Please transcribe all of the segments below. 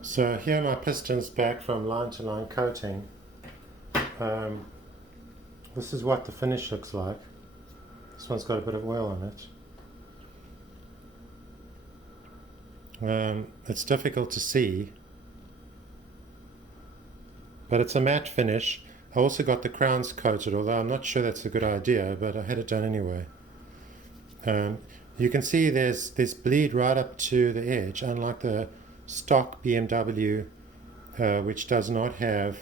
So here are my pistons back from Line2Line Coating. This is what the finish looks like. This one's got a bit of oil on it. It's difficult to see, but it's a matte finish. I also got the crowns coated, although I'm not sure that's a good idea, but I had it done anyway. You can see there's bleed right up to the edge, unlike the stock BMW, which does not have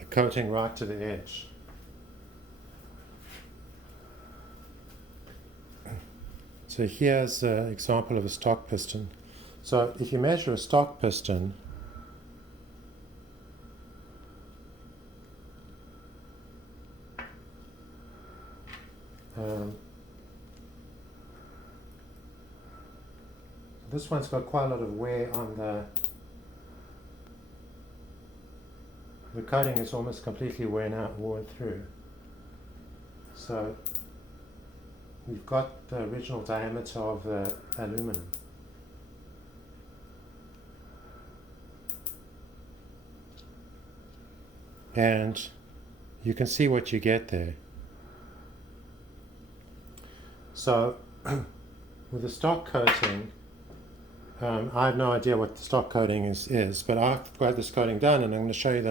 a coating right to the edge. So here's an example of a stock piston. So if you measure a stock piston, this one's got quite a lot of wear on the coating is almost completely worn through. So we've got the original diameter of the aluminum. And you can see what you get there. So with the stock coating, I have no idea what the stock coating is, but I've got this coating done, and I'm going to show you the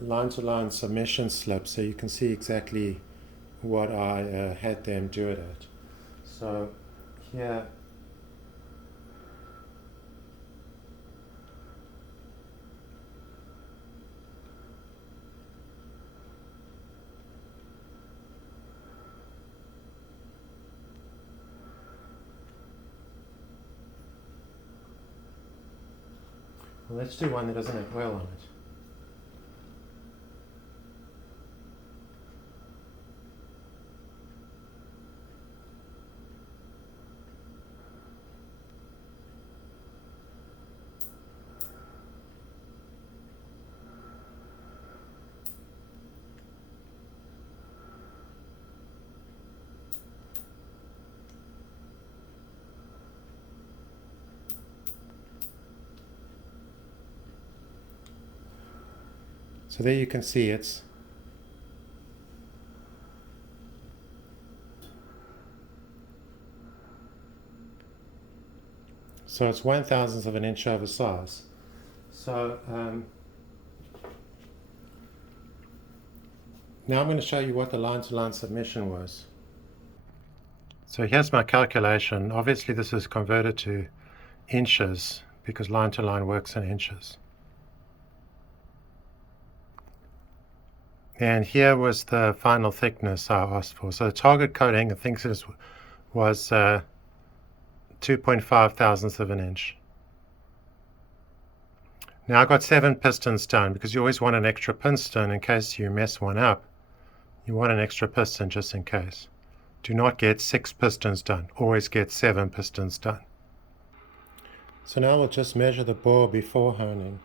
line-to-line submission slip so you can see exactly what I had them do it at. So here, well, let's do one that doesn't have oil on it. So there you can see it's so it's 1/1000th of an inch over size. So now I'm going to show you what the line-to-line submission was. So here's my calculation. Obviously this is converted to inches because line-to-line works in inches. And here was the final thickness I asked for. So the target coating, I think this was 2.5 thousandths of an inch. Now I got 7 pistons done because you always want an extra piston in case you mess one up. You want an extra piston just in case. Do not get 6 pistons done. Always get 7 pistons done. So now we'll just measure the bore before honing.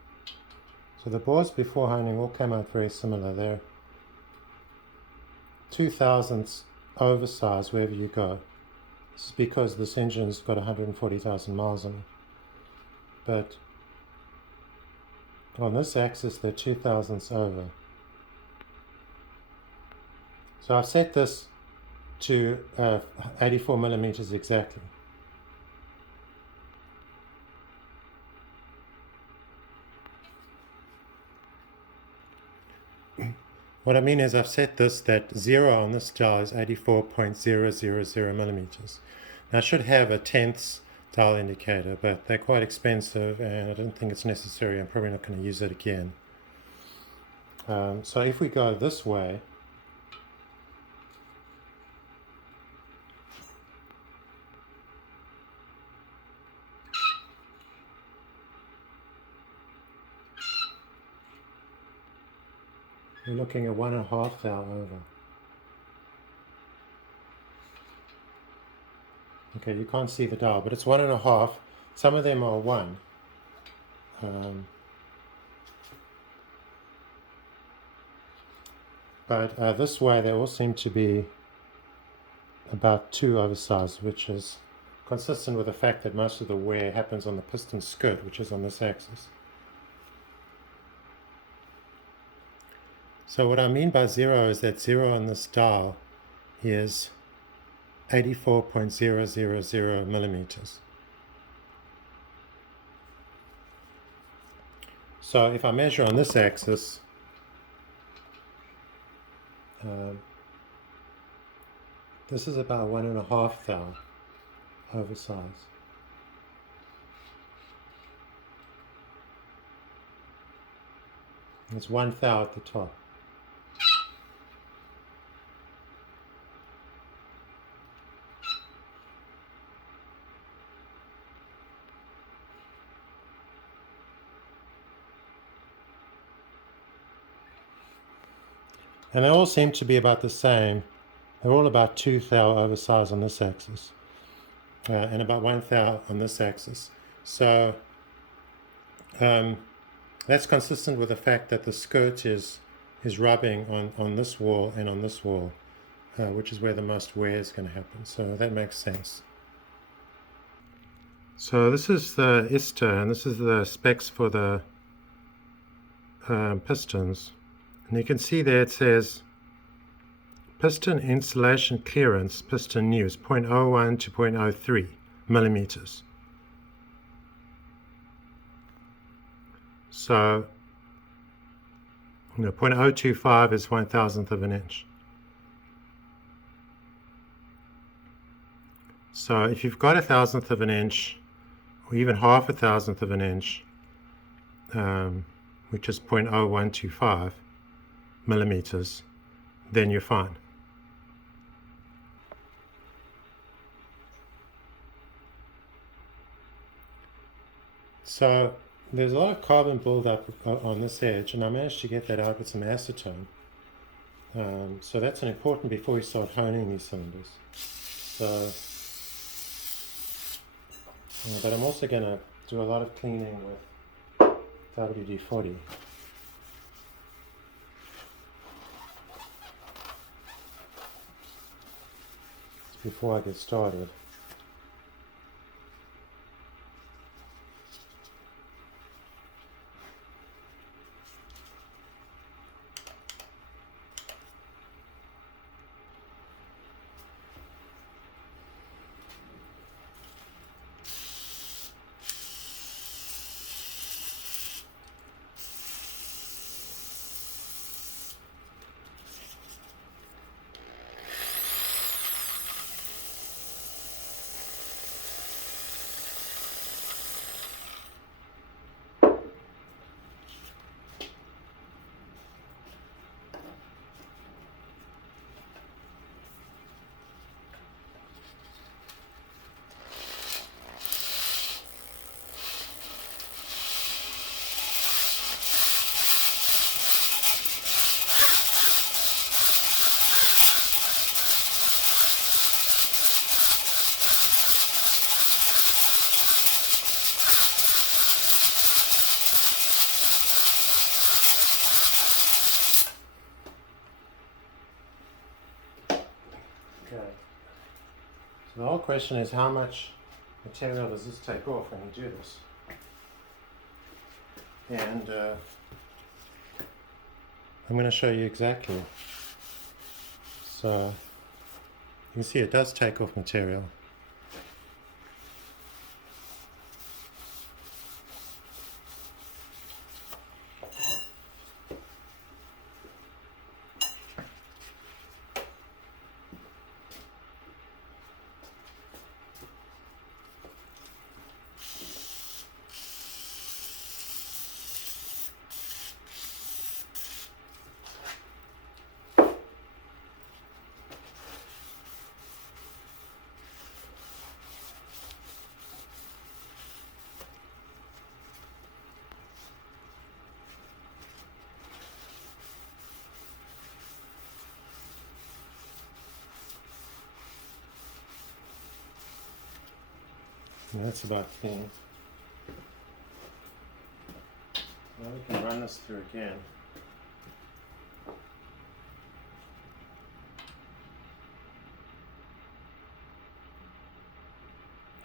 So the bores before honing all came out very similar. They're 2 thousandths oversized wherever you go. This is because this engine's got 140,000 miles on it. But on this axis they're 2 thousandths over. So I've set this to 84 millimeters exactly. What I mean is I've set this that 0 on this dial is 84.000 millimeters. Now I should have a tenths dial indicator, but they're quite expensive and I don't think it's necessary. I'm probably not going to use it again. So if we go this way, we're looking at 1.5 thou over. Okay, you can't see the dial, but it's 1.5. Some of them are 1. But this way they all seem to be about 2 oversized, which is consistent with the fact that most of the wear happens on the piston skirt, which is on this axis. So what I mean by 0 is that 0 on this dial is 84.000 millimeters. So if I measure on this axis, this is about 1.5 thou oversize. It's 1 thou at the top. And they all seem to be about the same. They're all about 2 thou oversize on this axis, and about 1 thou on this axis. So that's consistent with the fact that the skirt is rubbing on this wall and on this wall, which is where the most wear is going to happen. So that makes sense. So this is the ISTA, and this is the specs for the pistons. And you can see there it says piston insulation clearance, piston new is 0.01 to 0.03 millimeters. So 0.025 is 1,000th of an inch. So if you've got 1,000th of an inch, or even half 1,000th of an inch, which is 0.0125 millimeters, then you're fine. So there's a lot of carbon buildup on this edge, and I managed to get that out with some acetone. So that's an important before we start honing these cylinders. So, but I'm also going to do a lot of cleaning with WD-40. Before I get started. Okay. So the whole question is, how much material does this take off when you do this? And I'm going to show you exactly. So you can see it does take off material. And that's about clean. Now we can run this through again.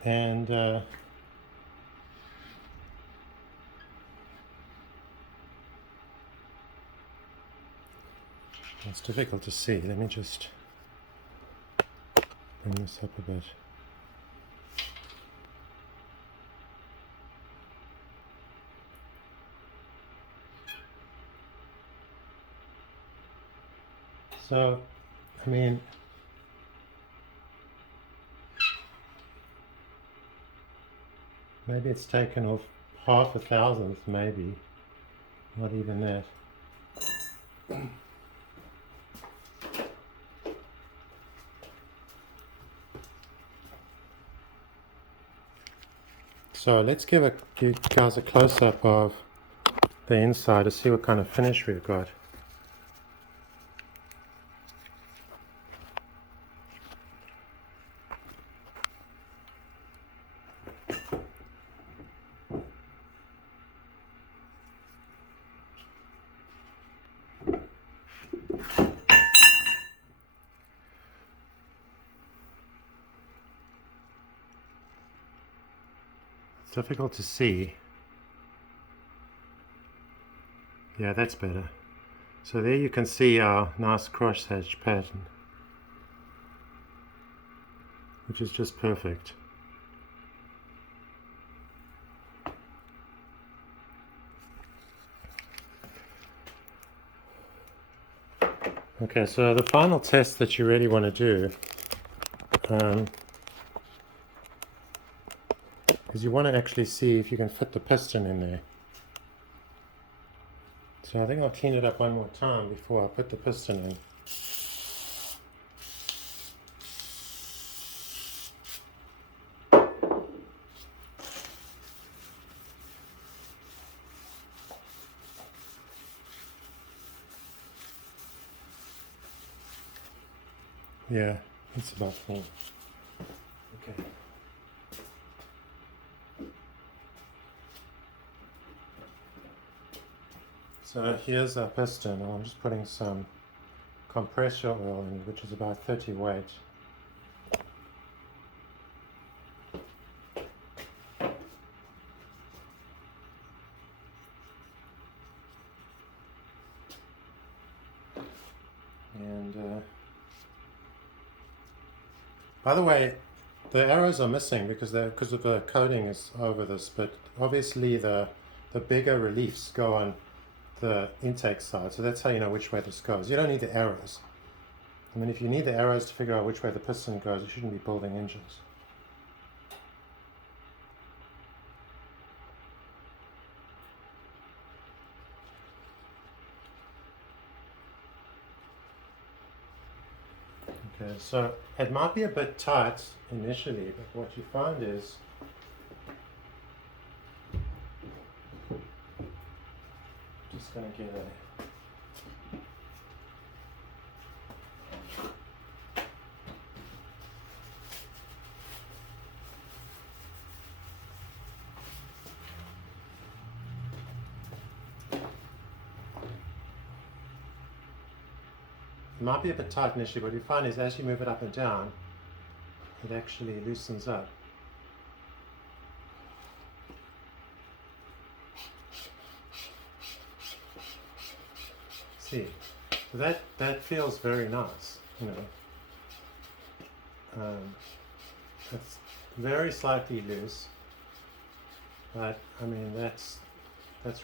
And it's difficult to see. Let me just bring this up a bit. So, I mean, maybe it's taken off half a thousandth, maybe. Not even that. So let's give you guys a close-up of the inside to see what kind of finish we've got. It's difficult to see. Yeah, that's better. So there you can see our nice cross-hatch pattern, which is just perfect. Okay, so the final test that you really want to do is you want to actually see if you can fit the piston in there. So I think I'll clean it up one more time before I put the piston in. Yeah, it's about full. Okay. So here's our piston, and I'm just putting some compressor oil in, which is about 30 weight. And by the way, the arrows are missing because of the coating is over this, but obviously the bigger reliefs go on the intake side, so that's how you know which way this goes. You don't need the arrows. I mean, if you need the arrows to figure out which way the piston goes, you shouldn't be building engines. Okay, so it might be a bit tight initially, but what you find is just going to get a It might be a bit tight initially, but what you find is as you move it up and down, it actually loosens up. See, so that feels very nice, you know. It's very slightly loose, but I mean that's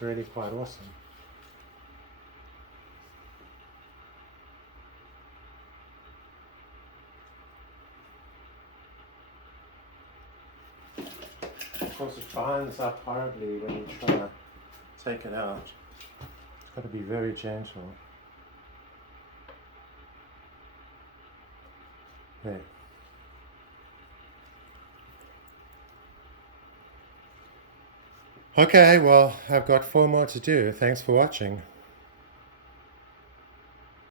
really quite awesome. Of course, it binds up horribly when you try to take it out. It's got to be very gentle. There. Okay, well, I've got 4 more to do. Thanks for watching.